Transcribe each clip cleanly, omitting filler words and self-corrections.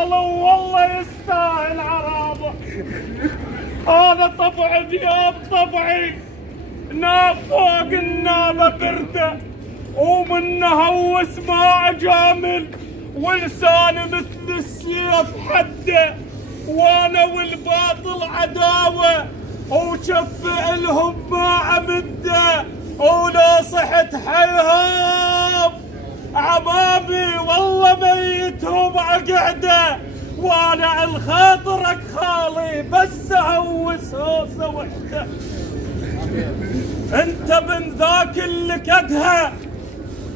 خاله والله يستاهل عرابه. هذا طبع دياب طبعي، ناب فوق النابه برده، ومن هوس ما جامل، ولساني مثل السيف حده، وانا والباطل عداوه، وشف الهم ما عمده، ولو صحت حيهم عمامي والله ميتهم عقعده، وانا عن خاطرك خالي بس اهوس هوسه وحده. انت بن ذاك اللي كدها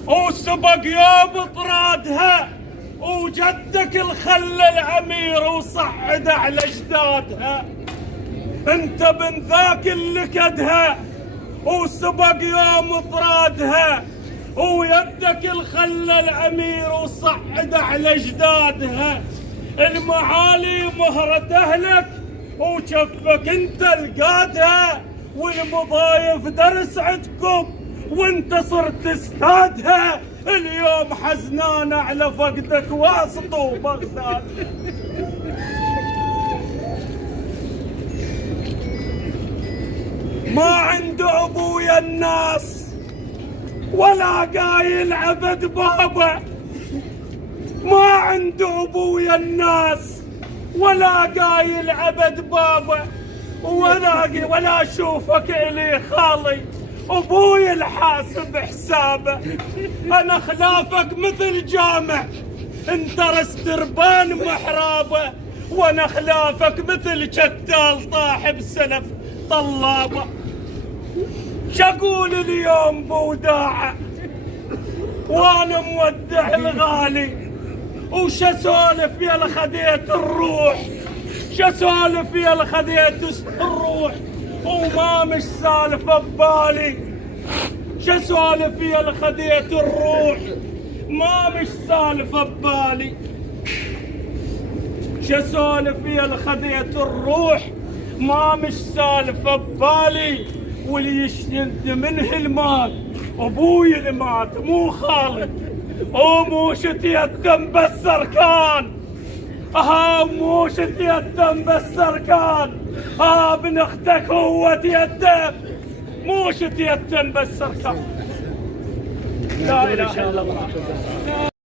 وسبق يوم طرادها، وجدك الخل العمير وصعد على اجدادها. انت بن ذاك اللي كدها وسبق يوم طرادها، ويدك الخل العمير وصعد على اجدادها. المعالي مهرة اهلك وشفك انت القادها، والمضايف درس عندكم وانت صرت استادها. اليوم حزنان على فقدك واسط وبغداد. ما عند ابويا الناس ولا قايل عبد بابا، ما عند ابويا الناس ولا قايل عبد بابا، ولا اشوفك الي خالي ابوي الحاسب حسابه. انا خلافك مثل جامع انت رستربان محرابه، وانا خلافك مثل شتال طاح بسلف طلابه. شقول اليوم بوداعه وانا مودع الغالي، وش اسولف يا لخديت الروح، شسولف يا لخديت الروح، وما مش سالفه ببالي. شسولف يا لخديت الروح ما مش سالفه ببالي. شسولف يا لخديت الروح ما مش سالفه ببالي. واللي يشد منه المال ابوي اللي مات مو خالي، ومو شتيتم بس اركان. مو شتيتم بس اركان. ابن اختك هو تيتم، مو شتيتم بس اركان. لا اله الا الله.